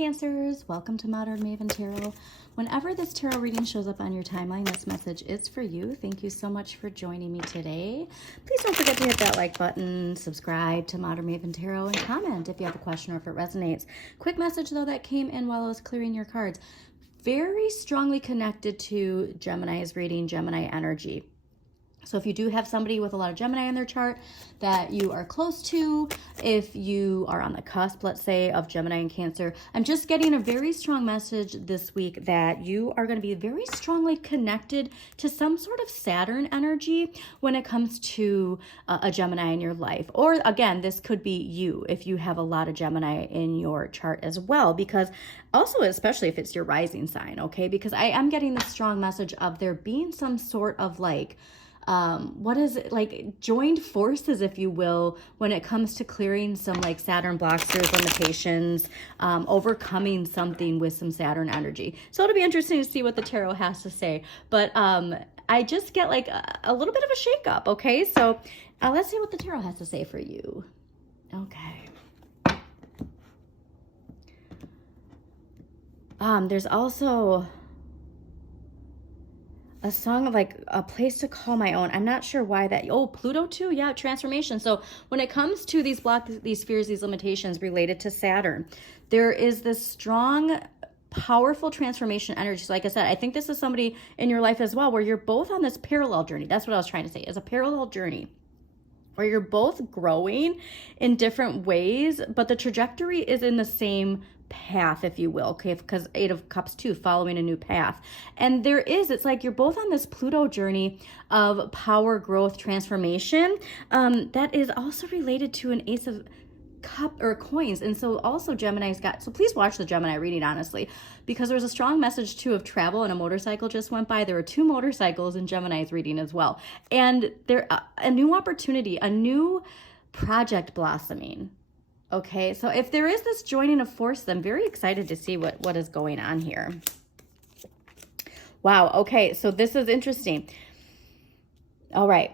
Cancers, welcome to Modern Maven Tarot. Whenever this tarot reading shows up on your timeline, this message is for you. Thank you so much for joining me today. Please don't forget to hit that like button, subscribe to Modern Maven Tarot, and comment if you have a question or if it resonates. Quick message though that came in while I was clearing your cards. Very strongly connected to Gemini's reading, Gemini energy. So if you do have somebody with a lot of Gemini in their chart that you are close to, if you are on the cusp, let's say, of Gemini and Cancer, I'm just getting a very strong message this week that you are going to be very strongly connected to some sort of Saturn energy when it comes to a Gemini in your life. Or again, this could be you if you have a lot of Gemini in your chart as well, because also, especially if it's your rising sign, okay? Because I am getting this strong message of there being some sort of like, what is it, like joined forces, if you will, when it comes to clearing some like Saturn blocks, limitations, overcoming something with some Saturn energy. So it'll be interesting to see what the tarot has to say. But I just get like a little bit of a shakeup. Okay, so let's see what the tarot has to say for you. Okay. There's also a song of like a place to call my own. I'm not sure why that. Oh, Pluto too. Yeah, transformation. So when it comes to these blocks, these fears, these limitations related to Saturn, there is this strong, powerful transformation energy. So like I said, I think this is somebody in your life as well, where you're both on this parallel journey. That's what I was trying to say, is a parallel journey where you're both growing in different ways, but the trajectory is in the same path, if you will, okay? Because Eight of Cups too, following a new path. And it's like you're both on this Pluto journey of power, growth, transformation, that is also related to an Ace of Cup or coins. And so also Gemini's got, so please watch the Gemini reading, honestly, because there's a strong message too of travel, and a motorcycle just went by. There were 2 motorcycles in Gemini's reading as well. And there a new opportunity, a new project blossoming. Okay, so if there is this joining of force, I'm very excited to see what is going on here. Wow, okay, so this is interesting. All right,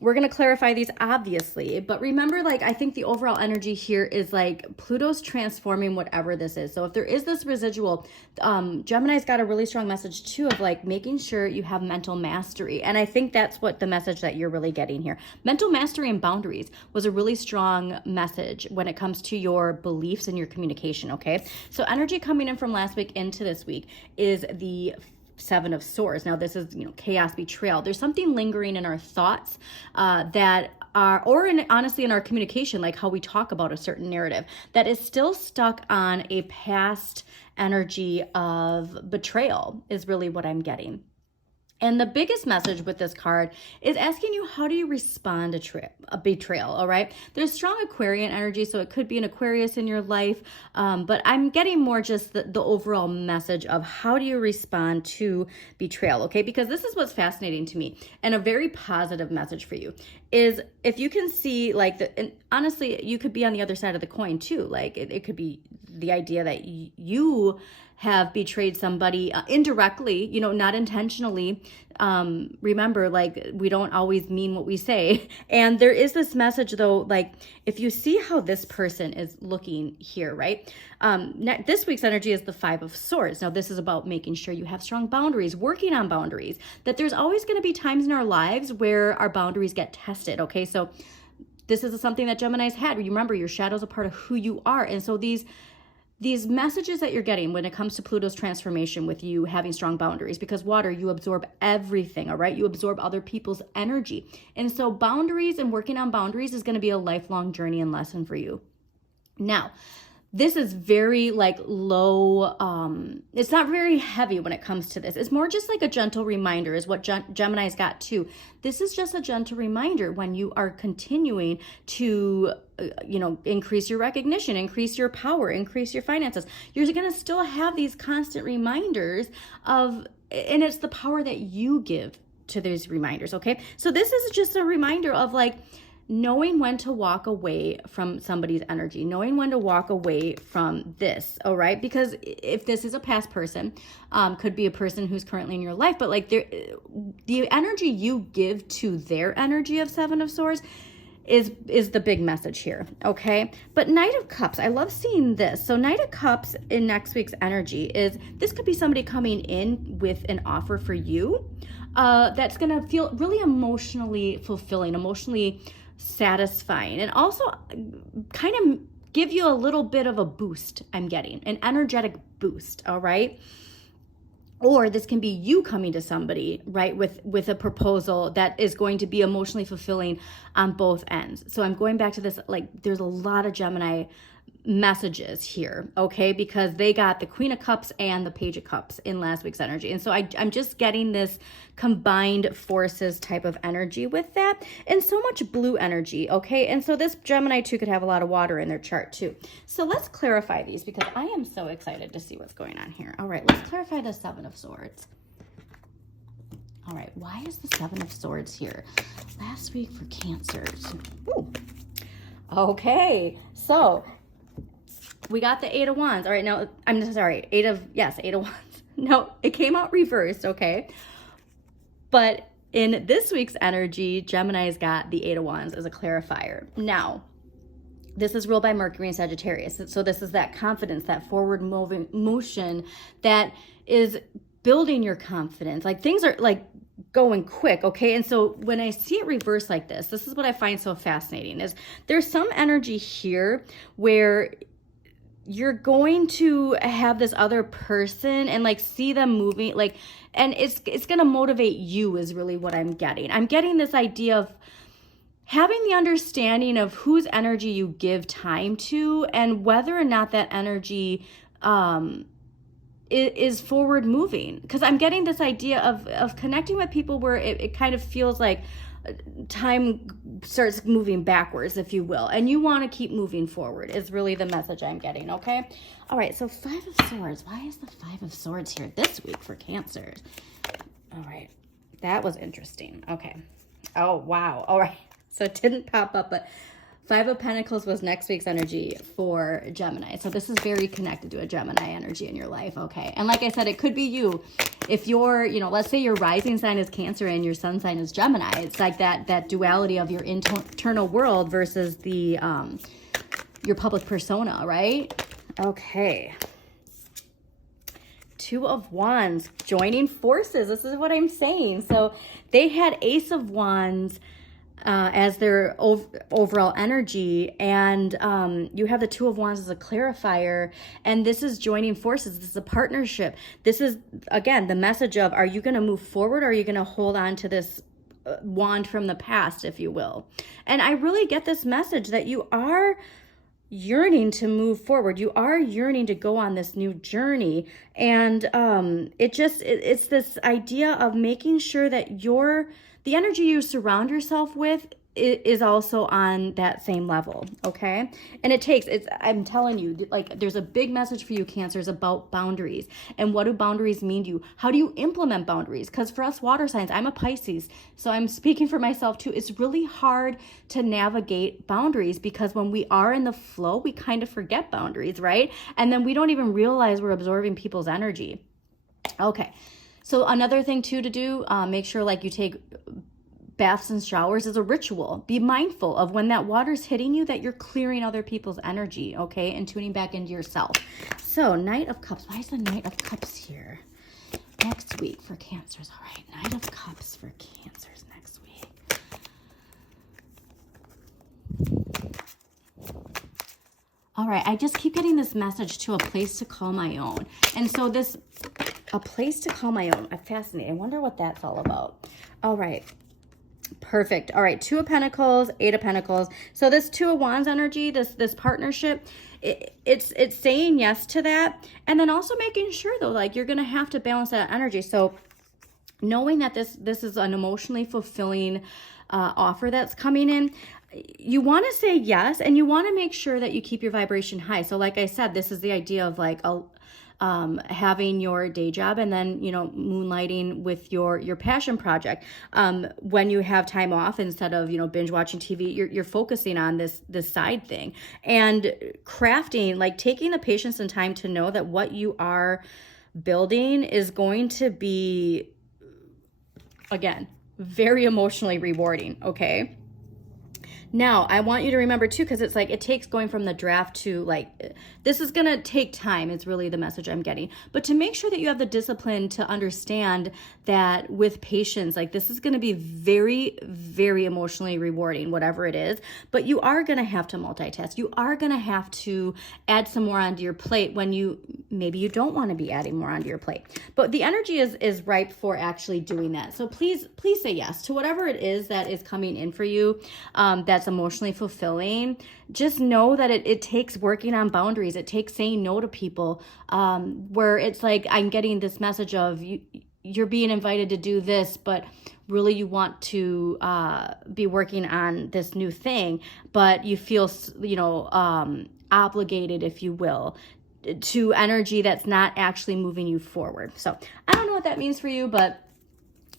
we're going to clarify these, obviously, but remember, like, I think the overall energy here is like Pluto's transforming whatever this is. So if there is this residual, Gemini's got a really strong message too of like making sure you have mental mastery. And I think that's what the message that you're really getting here. Mental mastery and boundaries was a really strong message when it comes to your beliefs and your communication, okay? So energy coming in from last week into this week is the 7 of Swords. Now this is, chaos, betrayal. There's something lingering in our thoughts that are, or honestly in our communication, like how we talk about a certain narrative, that is still stuck on a past energy of betrayal is really what I'm getting. And the biggest message with this card is asking you, how do you respond to a betrayal, all right? There's strong Aquarian energy, so it could be an Aquarius in your life, but I'm getting more just the overall message of how do you respond to betrayal, okay? Because this is what's fascinating to me, and a very positive message for you is if you can see, like, and honestly, you could be on the other side of the coin too. Like, it could be the idea that you have betrayed somebody indirectly, not intentionally. Remember, like, we don't always mean what we say. And there is this message though, like, if you see how this person is looking here, right? This week's energy is the 5 of Swords. Now this is about making sure you have strong boundaries, working on boundaries, that there's always going to be times in our lives where our boundaries get tested. Okay. So this is something that Gemini's had. Remember, your shadow is a part of who you are. And so these messages that you're getting when it comes to Pluto's transformation with you having strong boundaries, because water, you absorb everything, all right? You absorb other people's energy. And so boundaries and working on boundaries is going to be a lifelong journey and lesson for you. Now, this is very like low, it's not very heavy when it comes to this. It's more just like a gentle reminder is what Gemini's got too. This is just a gentle reminder when you are continuing to, increase your recognition, increase your power, increase your finances. You're going to still have these constant reminders of, and it's the power that you give to these reminders, okay? So this is just a reminder of like, knowing when to walk away from somebody's energy, knowing when to walk away from this, all right? Because if this is a past person, could be a person who's currently in your life, but like the energy you give to their energy of 7 of Swords is the big message here, okay? But Knight of Cups, I love seeing this. So Knight of Cups in next week's energy is, this could be somebody coming in with an offer for you that's gonna feel really emotionally fulfilling, emotionally satisfying, and also kind of give you a little bit of a boost. I'm getting an energetic boost, all right? Or this can be you coming to somebody, right, with a proposal that is going to be emotionally fulfilling on both ends. So I'm going back to this, like, there's a lot of Gemini messages here, okay, because they got the Queen of Cups and the Page of Cups in last week's energy. And so I'm just getting this combined forces type of energy with that, and so much blue energy, okay? And so this Gemini too could have a lot of water in their chart too. So let's clarify these, because I am so excited to see what's going on here. All right, let's clarify the Seven of Swords. All right, why is the Seven of Swords here last week for Cancers? Ooh. Okay, so we got the Eight of Wands. All right, now, I'm sorry, Eight of Wands. No, it came out reversed, okay? But in this week's energy, Gemini's got the Eight of Wands as a clarifier. Now, this is ruled by Mercury and Sagittarius. So this is that confidence, that forward moving motion that is building your confidence. Like, things are like going quick, okay? And so when I see it reversed like this is what I find so fascinating, is there's some energy here where you're going to have this other person and like see them moving, like, and it's going to motivate you is really what I'm getting. I'm getting this idea of having the understanding of whose energy you give time to, and whether or not that energy is forward moving. Because I'm getting this idea of connecting with people where it kind of feels like time starts moving backwards, if you will, and you want to keep moving forward is really the message I'm getting, okay? All right, so Five of Swords. Why is the Five of Swords here this week for Cancers? All right, that was interesting. Okay. Oh, wow. All right, so it didn't pop up, but Five of Pentacles was next week's energy for Gemini. So this is very connected to a Gemini energy in your life, okay? And like I said, it could be you. If you're, let's say your rising sign is Cancer and your sun sign is Gemini. It's like that duality of your internal world versus the your public persona, right? Okay. Two of Wands, joining forces. This is what I'm saying. So they had Ace of Wands as their overall energy, and you have the Two of Wands as a clarifier, and this is joining forces. This is a partnership. This is, again, the message of, are you going to move forward, or are you going to hold on to this wand from the past, if you will? And I really get this message that you are yearning to move forward. You are yearning to go on this new journey, and it's this idea of making sure that the energy you surround yourself with is also on that same level, okay? And I'm telling you, like, there's a big message for you, Cancers, about boundaries. And what do boundaries mean to you? How do you implement boundaries? Because for us water signs, I'm a Pisces, so I'm speaking for myself too. It's really hard to navigate boundaries, because when we are in the flow, we kind of forget boundaries, right? And then we don't even realize we're absorbing people's energy. Okay. So another thing too to do, make sure like you take baths and showers as a ritual. Be mindful of when that water's hitting you, that you're clearing other people's energy, okay? And tuning back into yourself. So Knight of Cups. Why is the Knight of Cups here next week for Cancers? All right, Knight of Cups for Cancers next week. All right, I just keep getting this message to a place to call my own. And so a place to call my own. I'm fascinated. I wonder what that's all about. All right. Perfect. All right. Two of Pentacles, Eight of Pentacles. So this Two of Wands energy, this partnership, it's saying yes to that. And then also making sure though, like, you're going to have to balance that energy. So knowing that this is an emotionally fulfilling offer that's coming in, you want to say yes, and you want to make sure that you keep your vibration high. So like I said, this is the idea of like having your day job and then, moonlighting with your passion project. When you have time off, instead of, binge watching TV, you're focusing on this side thing, and crafting, like taking the patience and time to know that what you are building is going to be, again, very emotionally rewarding. Okay. Now, I want you to remember too, because it's like it takes going from the draft to like, this is going to take time, is really the message I'm getting. But to make sure that you have the discipline to understand that with patience, like this is going to be very, very emotionally rewarding, whatever it is. But you are going to have to multitask. You are going to have to add some more onto your plate when maybe you don't want to be adding more onto your plate. But the energy is ripe for actually doing that. So please say yes to whatever it is that is coming in for you. That's emotionally fulfilling. Just know that it takes working on boundaries. It takes saying no to people, where it's like I'm getting this message of you're being invited to do this, but really you want to be working on this new thing, but you feel, obligated, if you will, to energy that's not actually moving you forward. So I don't know what that means for you, but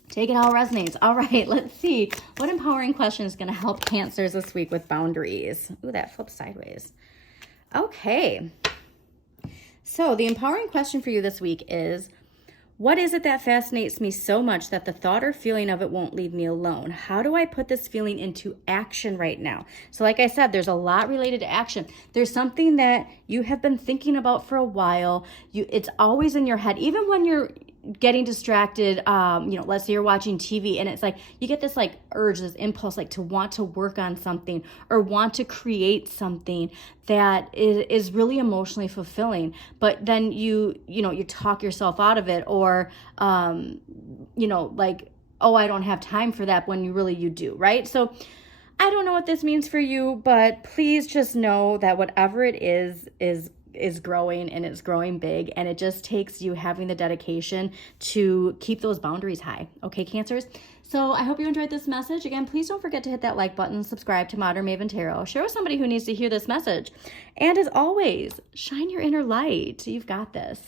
take it how it resonates. All right, let's see. What empowering question is going to help Cancers this week with boundaries? Ooh, that flips sideways. Okay. So the empowering question for you this week is, what is it that fascinates me so much that the thought or feeling of it won't leave me alone? How do I put this feeling into action right now? So like I said, there's a lot related to action. There's something that you have been thinking about for a while. It's always in your head, even when you're getting distracted. Let's say you're watching TV and it's like you get this like urge, this impulse, like to want to work on something or want to create something that is really emotionally fulfilling, but then you talk yourself out of it, or like, oh, I don't have time for that, when you do, right? So I don't know what this means for you, but please just know that whatever it is growing, and it's growing big, and it just takes you having the dedication to keep those boundaries high. Okay, Cancers? So I hope you enjoyed this message. Again, please don't forget to hit that like button, subscribe to Modern Maven Tarot, share with somebody who needs to hear this message. And as always, shine your inner light. You've got this.